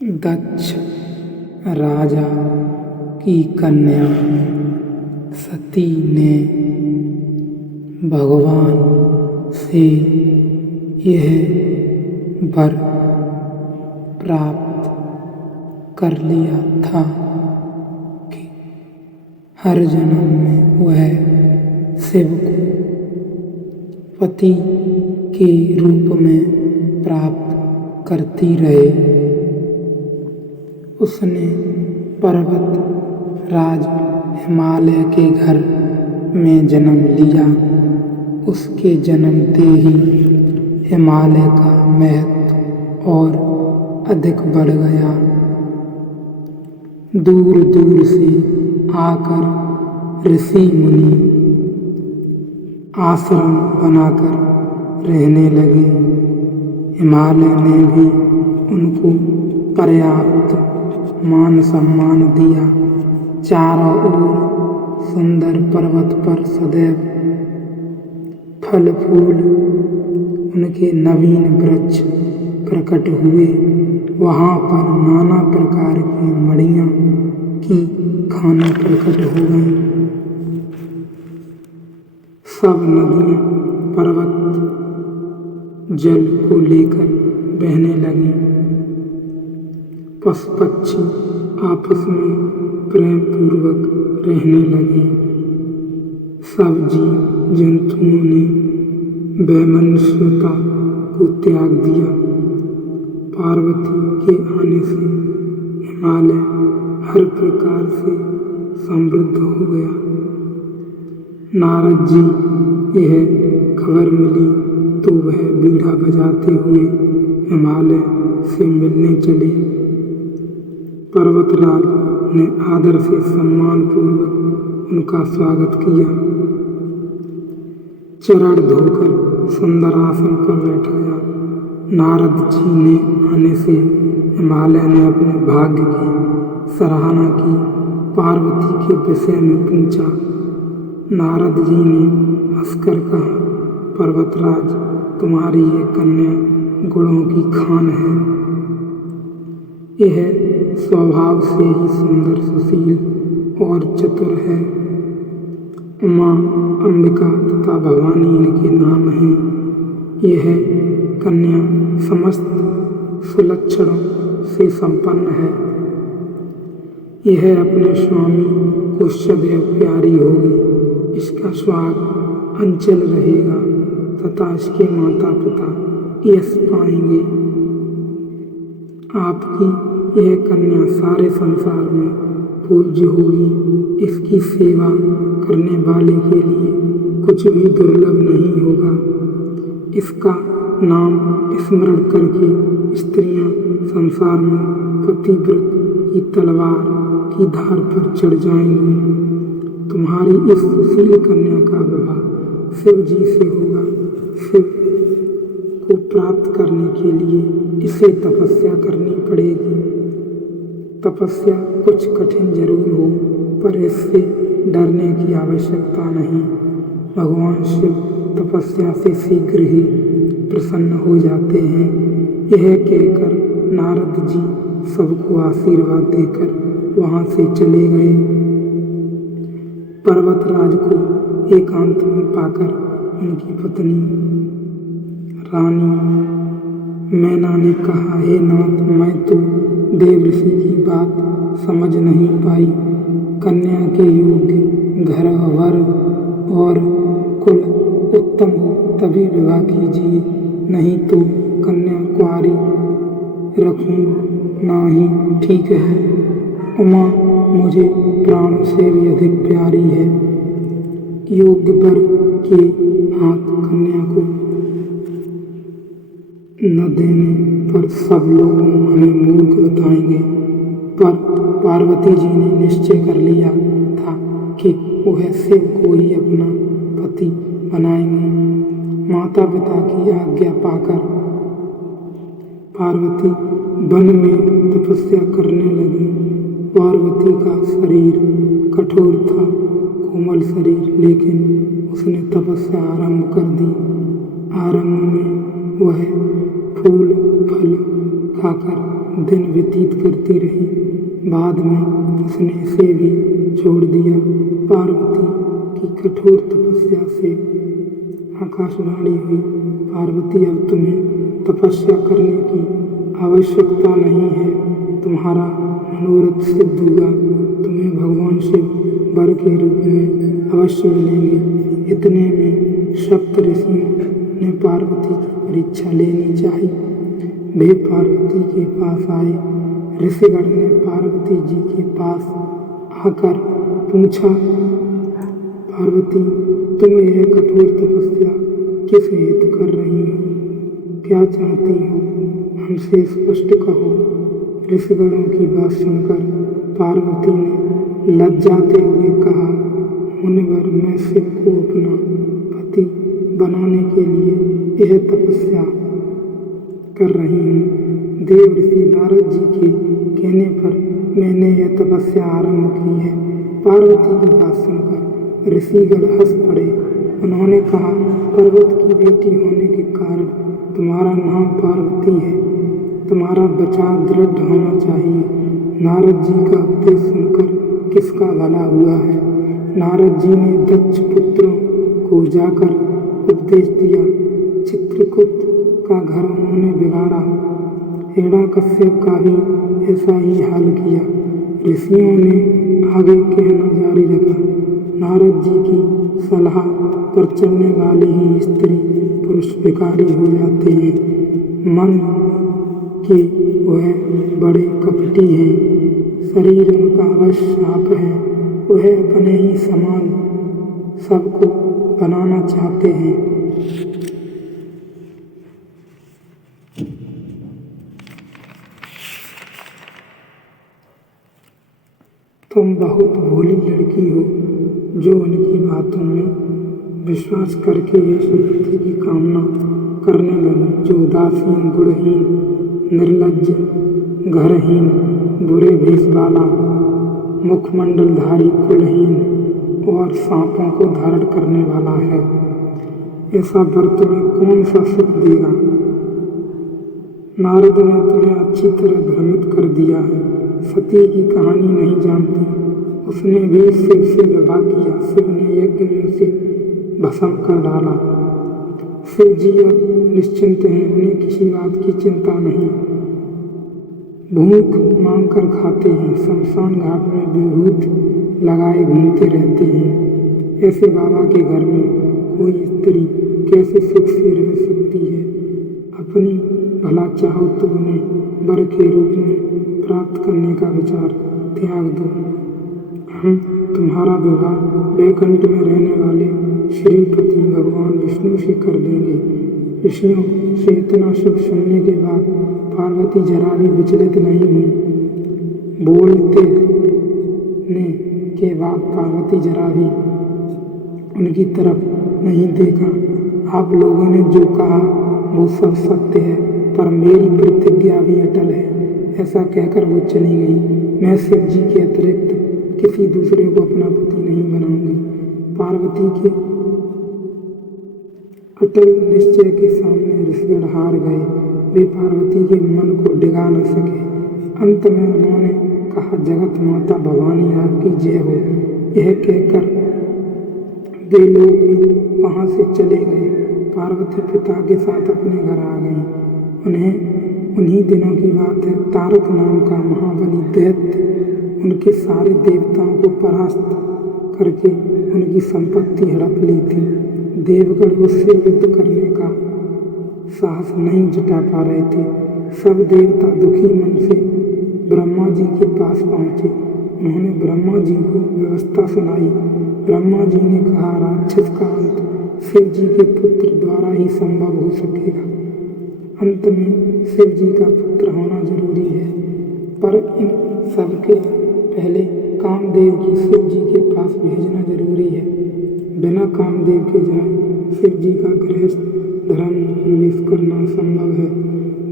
दक्ष राजा की कन्या सती ने भगवान से यह वर प्राप्त कर लिया था कि हर जन्म में वह शिव को पति के रूप में प्राप्त करती रहे। उसने पर्वत राज हिमालय के घर में जन्म लिया। उसके जन्मते ही हिमालय का महत्व और अधिक बढ़ गया। दूर दूर से आकर ऋषि मुनि आश्रम बनाकर रहने लगे। हिमालय ने भी उनको पर्याप्त मान सम्मान दिया। चारों ओर सुंदर पर्वत पर सदैव फल फूल उनके नवीन वृक्ष प्रकट हुए। वहाँ पर नाना प्रकार की मणियाँ की खाने प्रकट हो गईं। सब नदियाँ पर्वत जल को लेकर बहने लगीं। पशु पक्षी आपस में प्रेम पूर्वक रहने लगे। सब जीव जंतुओं ने वैमनस्यता को त्याग दिया। पार्वती के आने से हिमालय हर प्रकार से समृद्ध हो गया। नारद जी यह खबर मिली तो वह बीड़ा बजाते हुए हिमालय से मिलने चले। पर्वतराज ने आदर से सम्मान पूर्वक उनका स्वागत किया। चरण धोकर सुंदर आसन पर बैठाया। नारद जी ने आने से हिमालय ने अपने भाग्य की सराहना की। पार्वती के विषय में पूछा। नारद जी ने हंसकर कहा, पर्वतराज, तुम्हारी ये कन्या गुणों की खान है। यह स्वभाव से ही सुंदर, सुशील और चतुर है। उमा, अंबिका तथा भवानी इनके नाम हैं। यह कन्या समस्त सुलक्षणों से संपन्न है। यह अपने स्वामी को सदैव प्यारी होगी। इसका सुहाग अंचल रहेगा तथा इसके माता पिता यश पाएंगे। आपकी यह कन्या सारे संसार में पूज्य होगी। इसकी सेवा करने वाले के लिए कुछ भी दुर्लभ नहीं होगा। इसका नाम स्मरण करके स्त्रियां संसार में पतिव्रत की तलवार की धार पर चढ़ जाएंगी। तुम्हारी इस सुशील कन्या का विवाह शिव जी से होगा। शिव को प्राप्त करने के लिए इसे तपस्या करनी पड़ेगी। तपस्या कुछ कठिन जरूर हो, पर इससे डरने की आवश्यकता नहीं। भगवान शिव तपस्या से शीघ्र ही प्रसन्न हो जाते हैं। यह कहकर नारद जी सबको आशीर्वाद देकर वहां से चले गए। पर्वतराज को एकांत में पाकर उनकी पत्नी रानी मैना ने कहा, हे नाथ, मैं तो देवऋषि की बात समझ नहीं पाई। कन्या के योग्य घर, वर और कुल उत्तम हो तभी विवाह कीजिए, नहीं तो कन्या कुंवारी रखना ही ठीक है। उमा मुझे प्राणों से भी अधिक प्यारी है। योग्य वर के हाथ कन्या को न देने पर सब लोग हमें मूर्ख बताएंगे। पर पार्वती जी ने निश्चय कर लिया था कि वह शिव को ही अपना पति बनाएंगे। माता पिता की आज्ञा पाकर पार्वती वन में तपस्या करने लगी। पार्वती का शरीर कठोर था, कोमल शरीर, लेकिन उसने तपस्या आरंभ कर दी। आरंभ में वह फूल फल खाकर दिन व्यतीत करती रही। बाद में उसने इसे भी छोड़ दिया। पार्वती की कठोर तपस्या से आकाशवाणी हुई, पार्वती अब तुम्हें तपस्या करने की आवश्यकता नहीं है, तुम्हारा मनोरथ सिद्ध हुआ, तुम्हें भगवान शिव वर के रूप में अवश्य मिलेंगे। इतने में सप्त ऋषियों ने पार्वती की परीक्षा लेनी चाहिए। वे पार्वती के पास आए। ऋषिगण ने पार्वती जी के पास आकर पूछा, पार्वती तुम यह कठोर तपस्या किस हेतु कर रही हो, क्या चाहती हो, हमसे स्पष्ट कहो। ऋषिगणों की बात सुनकर पार्वती ने लज्जाते हुए कहा, मुनिवर मैं शिव को अपना पति बनाने के लिए यह तपस्या कर रही हूँ। देव ऋषि नारद जी के कहने पर मैंने यह तपस्या आरंभ की है। पार्वती की बात सुनकर ऋषिगण हंस पड़े। उन्होंने कहा, पर्वत की बेटी होने के कारण तुम्हारा नाम पार्वती है, तुम्हारा बचाव दृढ़ होना चाहिए। नारद जी का उपदेश सुनकर किसका भला हुआ है। नारद जी ने दक्ष पुत्रों को जाकर उपदेश दिया। चित्रकूट का घर उन्होंने बिगाड़ा। हिरण्यकश्यप का भी ऐसा ही हाल किया। ऋषियों ने आगे कहना जारी रखा, नारद जी की सलाह पर चलने वाले ही स्त्री पुरुष विकारी हो जाते हैं। मन के वह बड़े कपटी हैं, शरीर उनका अवश्य साफ है, वह अपने ही समान सबको बनाना चाहते हैं। तुम बहुत भोली लड़की हो जो उनकी बातों में विश्वास करके यश वृद्धि की कामना करने लगी, जो उदासीन, गुणहीन, निर्लज्ज, घरहीन, बुरे भेष वाला, मुखमंडलधारी, कुलहीन और सांपों को धारण करने वाला है। ऐसा वर तुम्हें कौन सा सुख देगा। नारद ने तुम्हें अच्छी तरह भ्रमित कर दिया है। सती की कहानी नहीं जानती, उसने भी शिव से विवाह किया। शिव ने यज्ञ में उसे भस्म कर डाला। शिव जी अब निश्चिंत हैं, उन्हें किसी बात की चिंता नहीं। भूख मांग कर खाते हैं, शमशान घाट में विभूत लगाए घूमते रहते हैं। ऐसे बाबा के घर में कोई स्त्री कैसे सुख से रह सकती है। अपनी भला चाहो तो उन्हें वर के रूप में प्राप्त करने का विचार त्याग दो। हम तुम्हारा विवाह वैकुंठ में रहने वाले श्रीपति भगवान विष्णु से कर देंगे। ऋषियों से इतना शुभ सुनने के बाद पार्वती जरा भी विचलित नहीं हुई। बोलते ने के बाद पार्वती जरा भी उनकी तरफ नहीं देखा। आप लोगों ने जो कहा वो सब सत्य है, पर मेरी प्रतिज्ञा भी अटल है। ऐसा कहकर वो चली गई। मैं शिव जी के अतिरिक्त किसी दूसरे को अपना पति नहीं बनाऊंगी। पार्वती के अटल निश्चय के सामने ऋषिगण हार गए। वे पार्वती के मन को डिगा न सके। अंत में उन्होंने कहा, जगत माता भवानी आपकी जय हो। यह कहकर वे लोग भी वहाँ से चले गए। पार्वती पिता के साथ अपने घर आ गई। उन्हीं दिनों की बात है। तारक नाम का महाबली दैत्य उनके सारे देवताओं को परास्त करके उनकी संपत्ति हड़प ली थी। देवगण उससे युद्ध करने का साहस नहीं जुटा पा रहे थे। सब देवता दुखी मन से ब्रह्मा जी के पास पहुँचे। उन्होंने ब्रह्मा जी को व्यवस्था सुनाई। ब्रह्मा जी ने कहा, राक्षस का अंत शिव जी के पुत्र द्वारा ही संभव हो सकेगा। अंत में शिव जी का पुत्र होना जरूरी है, पर इन सबके पहले कामदेव की शिव जी के पास भेजना जरूरी है। बिना कामदेव के जाए शिव जी का गृहस्थ धर्म निवेश करना संभव है।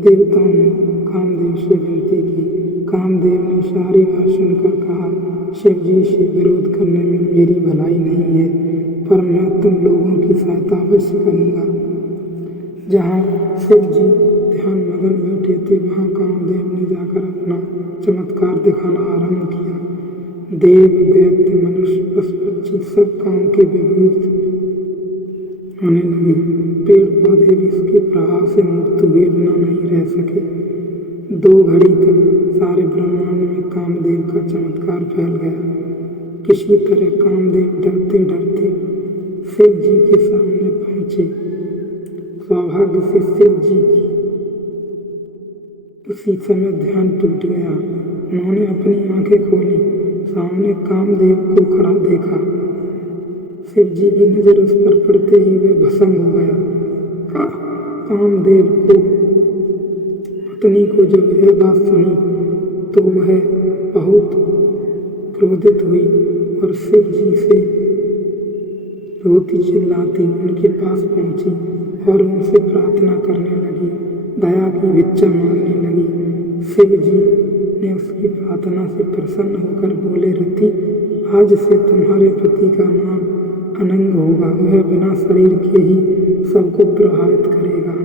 देवताओं ने कामदेव से विनती की। कामदेव ने सारी बात सुनकर कहा, शिव जी से विरोध करने में मेरी भलाई नहीं है, पर मैं तुम लोगों की सहायता अवश्य करूँगा। जहाँ शिव जी ध्यान मगन बैठे थे वहाँ कामदेव ने जाकर अपना चमत्कार दिखाना आरंभ किया। देव दैत्य मनुष्य पशु पक्षी सब काम के विभूत होने लगे। पेड़ पौधे भी इसके प्रभाव से मुक्त हुए बिना नहीं रह सके। 2 घड़ी तक सारे ब्रह्मांड में कामदेव का चमत्कार फैल गया। किसी तरह कामदेव डरते डरते शिव जी के सामने पहुंचे। सौभाग्य से शिव जी की उसी समय ध्यान टूट गया। उन्होंने अपनी आंखें खोली, सामने कामदेव को खड़ा देखा। शिव जी की नजर उस पर पड़ते ही वह भस्म हो गया। कामदेव को पत्नी को जब यह बात सुनी तो वह बहुत क्रोधित हुई और शिव जी से रोती चिल्लाती उनके पास पहुंची और उनसे प्रार्थना करने लगी, दया की भिक्षा मांगने लगी। शिव जी ने उसकी प्रार्थना से प्रसन्न होकर बोले, रति, आज से तुम्हारे पति का नाम अनंग होगा। वह बिना शरीर के ही सबको प्रभावित करेगा।